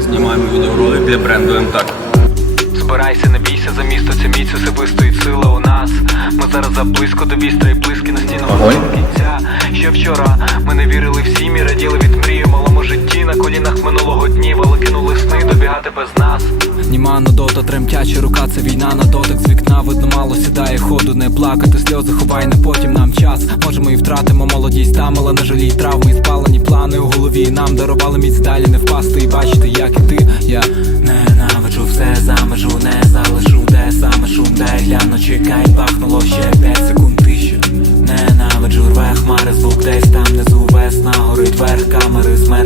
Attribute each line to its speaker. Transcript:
Speaker 1: Знімаємо відеоролик для бренду МТАК. Збирайся, не бійся за місто, це міць особистої сила у нас. Зараз заблизько до вістра і близькі настійного
Speaker 2: Огонь.
Speaker 1: кінця. Ще вчора ми не вірили всім і раділи від мрії в малому житті на колінах минулого днів, але кинули сни добігати без нас.
Speaker 3: Німа дота, тремтяча рука, це війна на дотик з вікна видно мало сідає ходу, не плакати, сльози ховай на потім нам час. Може ми і втратимо молодість там, але не жалій травми і спалені плани у голові. Нам дарували міць далі не впасти і бачити, як і ти. Я Чекай, пахнуло ще п'ять секунд тиші. Ненавиджу рве хмари, звук десь там внизу весна горить верх камери смерть